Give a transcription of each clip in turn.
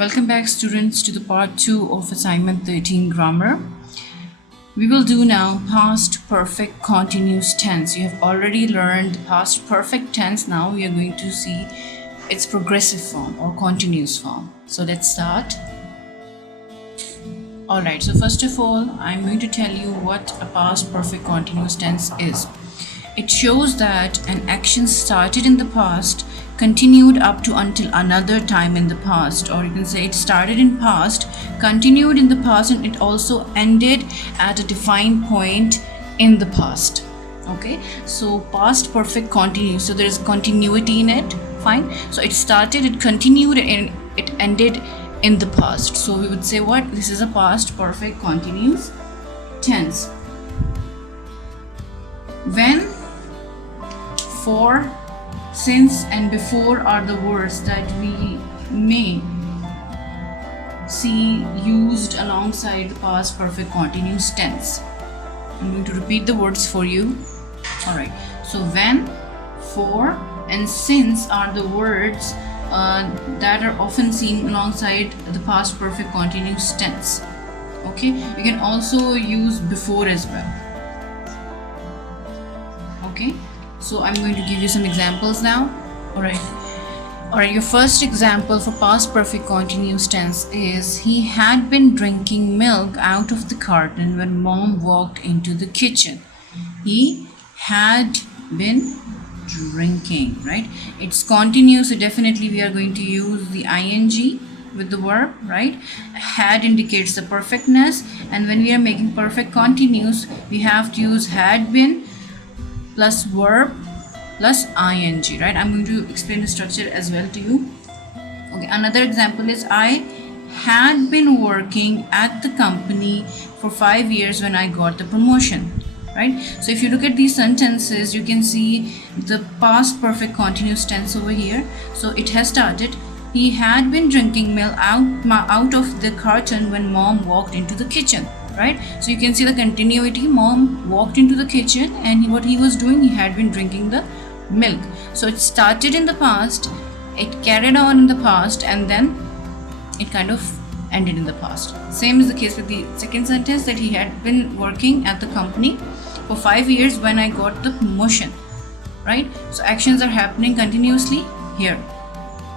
Welcome back, students, to the part 2 of assignment 13 grammar. We will do now past perfect continuous tense. You have already learned past perfect tense. Now we are going to see its progressive form or continuous form. So let's start. Alright, so first of all, I'm going to tell you what a past perfect continuous tense is. It shows that an action started in the past, continued up to until another time in the past, or you can say it started in past, continued in the past, and it also ended at a defined point in the past. Okay, so past perfect continuous, so there is continuity in it. Fine, so it started, it continued, and it ended in the past. So we would say what? This is a past perfect continuous tense. When, for, since, and before are the words that we may see used alongside the past perfect continuous tense. I'm going to repeat the words for you. Alright, so when, for, and since are the words that are often seen alongside the past perfect continuous tense. Okay, you can also use before as well. Okay, so I'm going to give you some examples now. Alright, your first example for past perfect continuous tense is he had been drinking milk out of the carton when mom walked into the kitchen. He had been drinking, right? It's continuous, so definitely we are going to use the ing with the verb, right? Had indicates the perfectness, and when we are making perfect continuous, we have to use had been plus verb plus ing, right? I'm going to explain the structure as well to you. Okay, another example is I had been working at the company for 5 years when I got the promotion. Right? So if you look at these sentences, you can see the past perfect continuous tense over here. So it has started. He had been drinking milk out of the carton when mom walked into the kitchen. Right? So you can see the continuity. Mom walked into the kitchen, and what he was doing, he had been drinking the milk. So it started in the past, it carried on in the past, and then it kind of ended in the past. Same is the case with the second sentence, that he had been working at the company for 5 years when I got the promotion. Right? So actions are happening continuously here.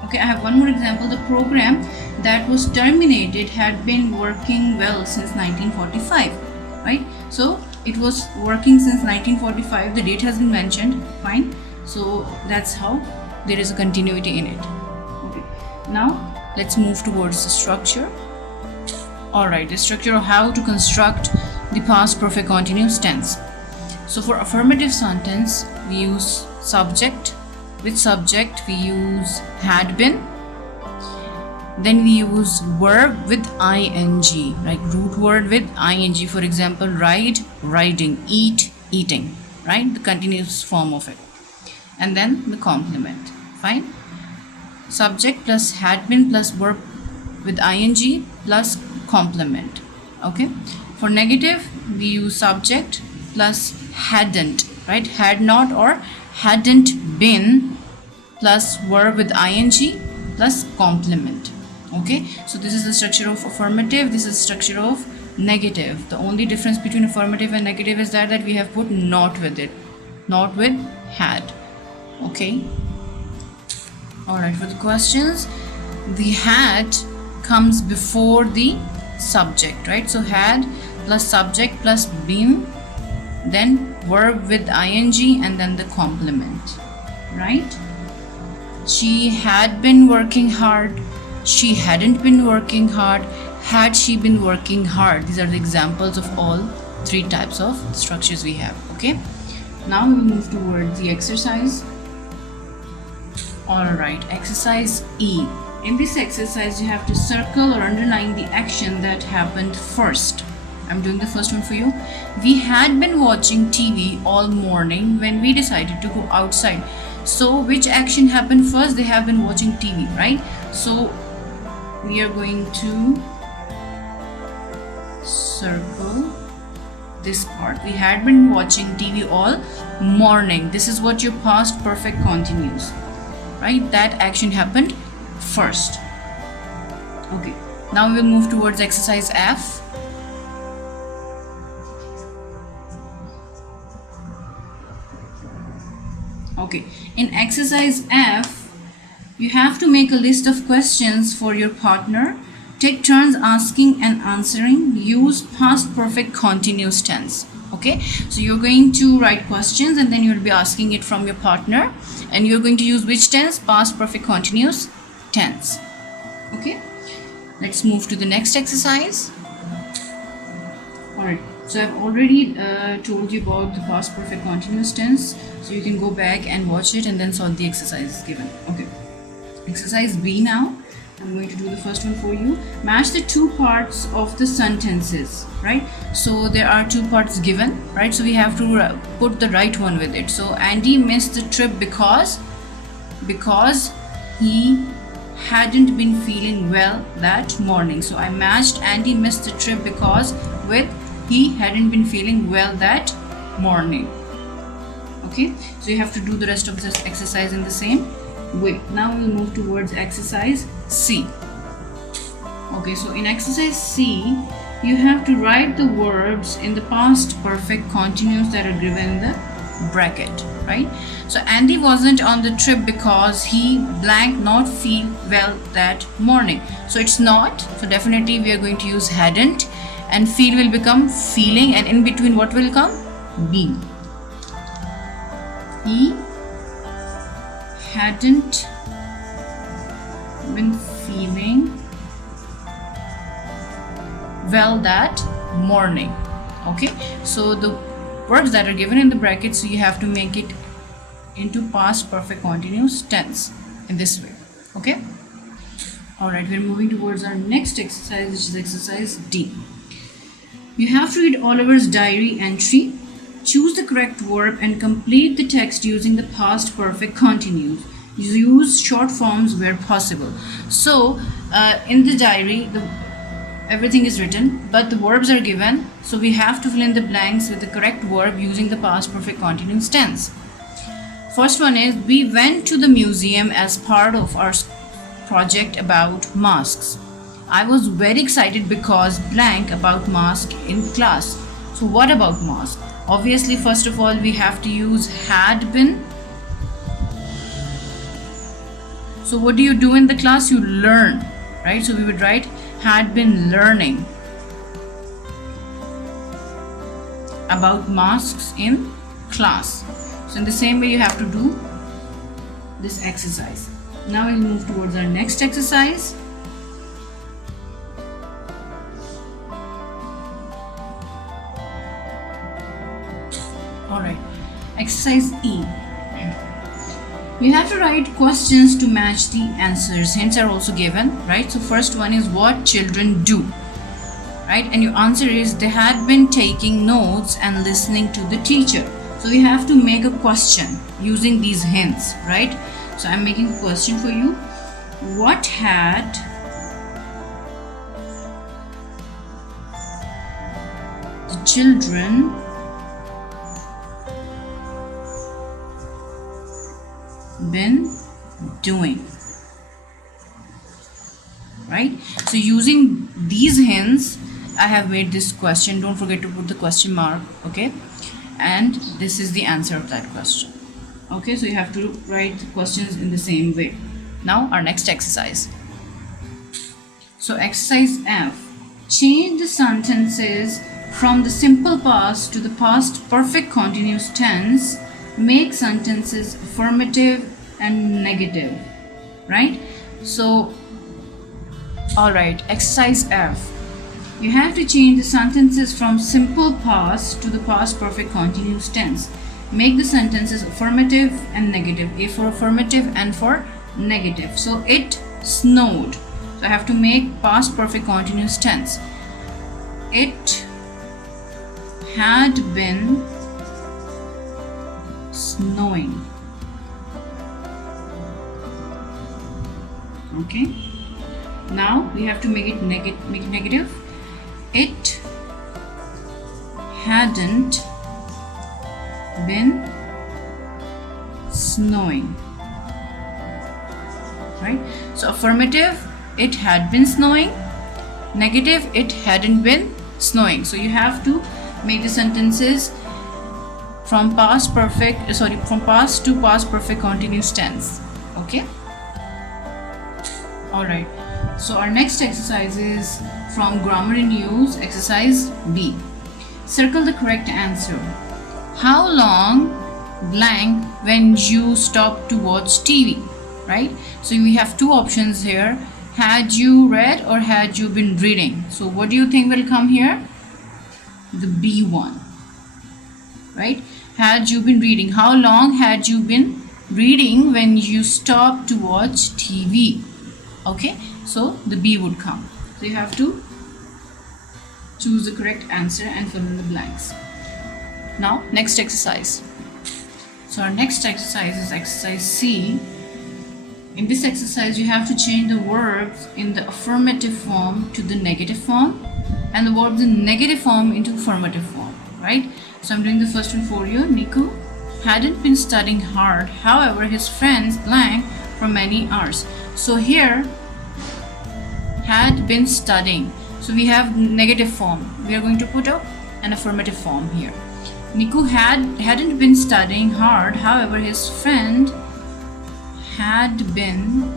Okay, I have one more example. The program that was terminated had been working well since 1945. Right? So it was working since 1945. The date has been mentioned. Fine. So that's how there is a continuity in it. Okay. Now let's move towards the structure. Alright, the structure of how to construct the past perfect continuous tense. So for affirmative sentence, we use subject. With subject, we use had been. Then we use verb with ing, like root word with ing. For example, ride, riding, eat, eating. Right? The continuous form of it. And then the complement. Fine? Subject plus had been plus verb with ing plus complement. Okay? For negative, we use subject plus hadn't, right? Had not or hadn't been plus verb with ing plus complement. Okay, so this is the structure of affirmative, this is the structure of negative. The only difference between affirmative and negative is that we have put not with it, not with had. Okay, alright, for the questions, the had comes before the subject, right? So had plus subject plus been, then verb with ing, and then the complement, right? She had been working hard, she hadn't been working hard, had she been working hard. These are the examples of all three types of structures we have. Okay, now we will move towards the exercise. Alright, exercise E. In this exercise, you have to circle or underline the action that happened first. I'm doing the first one for you. We had been watching TV all morning when we decided to go outside. So which action happened first? They have been watching TV, right? So we are going to circle this part. We had been watching TV all morning. This is what your past perfect continues, right? That action happened first. Okay, now we'll move towards exercise F. Okay, in exercise F, you have to make a list of questions for your partner. Take turns asking and answering. Use past perfect continuous tense. Okay, so you're going to write questions and then you'll be asking it from your partner, and you're going to use which tense? Past perfect continuous tense. Okay, let's move to the next exercise. Alright, so I've already told you about the past perfect continuous tense, so you can go back and watch it and then solve the exercises given. Okay, exercise B now. I'm going to do the first one for you. Match the two parts of the sentences, right? So there are two parts given, right? So we have to put the right one with it. So Andy missed the trip because he hadn't been feeling well that morning. So I matched Andy missed the trip because with he hadn't been feeling well that morning. Okay, so you have to do the rest of this exercise in the same way. Now we'll move towards exercise C. Okay, so in exercise C, you have to write the verbs in the past perfect continuous that are given in the bracket, right? So Andy wasn't on the trip because he blank not feel well that morning. So it's not, so definitely we are going to use hadn't, and feel will become feeling, and in between what will come? Been. He hadn't been feeling well that morning. Okay, so the verbs that are given in the brackets, so you have to make it into past perfect continuous tense in this way. Okay, all right, we're moving towards our next exercise, which is exercise D. You have to read Oliver's diary entry, choose the correct verb and complete the text using the past perfect continuous. Use short forms where possible. So in the diary, everything is written, but the verbs are given, so we have to fill in the blanks with the correct verb using the past perfect continuous tense. First one is, we went to the museum as part of our project about masks. I was very excited because blank about mask in class. So what about mask? Obviously, first of all, we have to use had been. So what do you do in the class? You learn, right? So we would write had been learning about masks in class. So in the same way you have to do this exercise. Now we'll move towards our next exercise. Alright, exercise E. You have to write questions to match the answers. Hints are also given, right? So first one is, what children do, right? And your answer is, they had been taking notes and listening to the teacher. So we have to make a question using these hints, right? So I'm making a question for you. What had the children been doing, right? So using these hints, I have made this question. Don't forget to put the question mark, okay? And this is the answer of that question. Okay, so you have to write questions in the same way. Now our next exercise. So exercise F. Change the sentences from the simple past to the past perfect continuous tense. Make sentences affirmative and negative, right? So all right, exercise F. You have to change the sentences from simple past to the past perfect continuous tense. Make the sentences affirmative and negative. A for affirmative and for negative. So it snowed. So I have to make past perfect continuous tense. It had been snowing. Okay. Now we have to make it negative. It hadn't been snowing, right? So affirmative, it had been snowing. Negative, it hadn't been snowing. So you have to make the sentences from past to past perfect continuous tense. Okay. All right. So our next exercise is from Grammar in Use, exercise B. Circle the correct answer. How long blank when you stop to watch TV, right? So we have two options here. Had you read or had you been reading? So what do you think will come here? The B one, right? Had you been reading? How long had you been reading when you stopped to watch TV? Okay, so the B would come. So you have to choose the correct answer and fill in the blanks. Now, next exercise. So our next exercise is exercise C. In this exercise, you have to change the verbs in the affirmative form to the negative form and the verbs in negative form into affirmative form, right? So I'm doing the first one for you. Niku hadn't been studying hard. However, his friends blank for many hours. So here, had been studying. So we have negative form. We are going to put up an affirmative form here. Niku hadn't been studying hard. However, his friend had been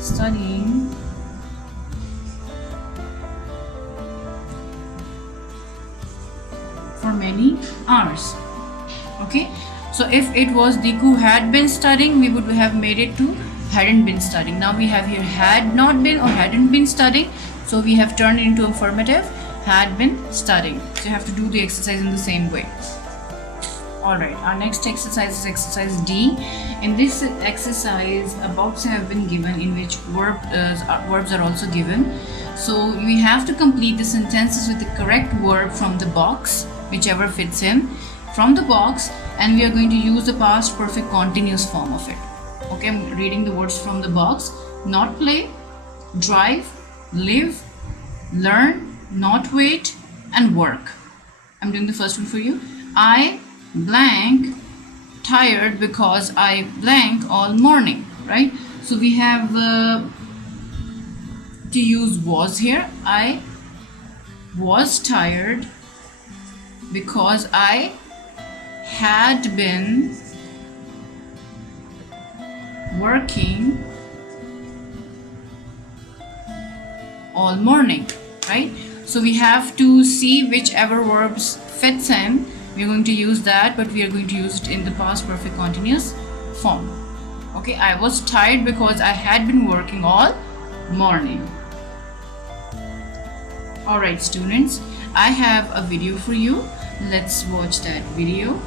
studying for many hours. Okay, so if it was Niku had been studying, we would have made it to hadn't been studying. Now we have here had not been or hadn't been studying, so we have turned it into affirmative, had been studying. So you have to do the exercise in the same way. Alright, our next exercise is exercise D. In this exercise, boxes have been given in which verbs are also given. So we have to complete the sentences with the correct verb from the box, whichever fits in, from the box, and we are going to use the past perfect continuous form of it. Okay, I'm reading the words from the box. Not play, drive, live, learn, not wait, and work. I'm doing the first one for you. I blank tired because I blank all morning, right? So we have to use was here. I was tired because I had been working all morning, right? So we have to see whichever verbs fits in. We're going to use that, but we are going to use it in the past perfect continuous form. Okay, I was tired because I had been working all morning. Alright students, I have a video for you. Let's watch that video.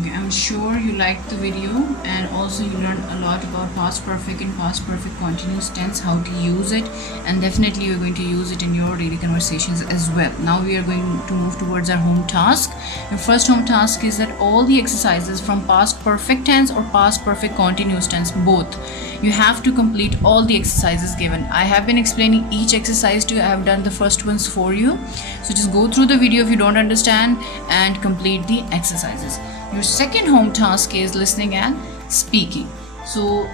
Okay, I'm sure you liked the video and also you learned a lot about past perfect and past perfect continuous tense, how to use it, and definitely you're going to use it in your daily conversations as well. Now we are going to move towards our home task. Your first home task is that all the exercises from past perfect tense or past perfect continuous tense, both, you have to complete all the exercises given. I have been explaining each exercise to you. I have done the first ones for you. So just go through the video if you don't understand and complete the exercises. Your second home task is listening and speaking. So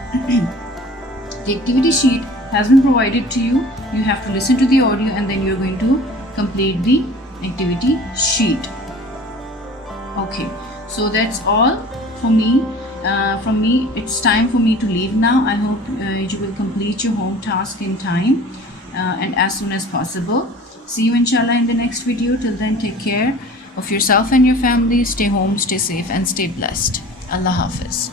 the activity sheet has been provided to you. You have to listen to the audio and then you're going to complete the activity sheet. Okay, so that's all for me. From me, it's time for me to leave now. I hope you will complete your home task in time and as soon as possible. See you inshallah in the next video. Till then, take care of yourself and your family. Stay home, stay safe and stay blessed. Allah Hafiz.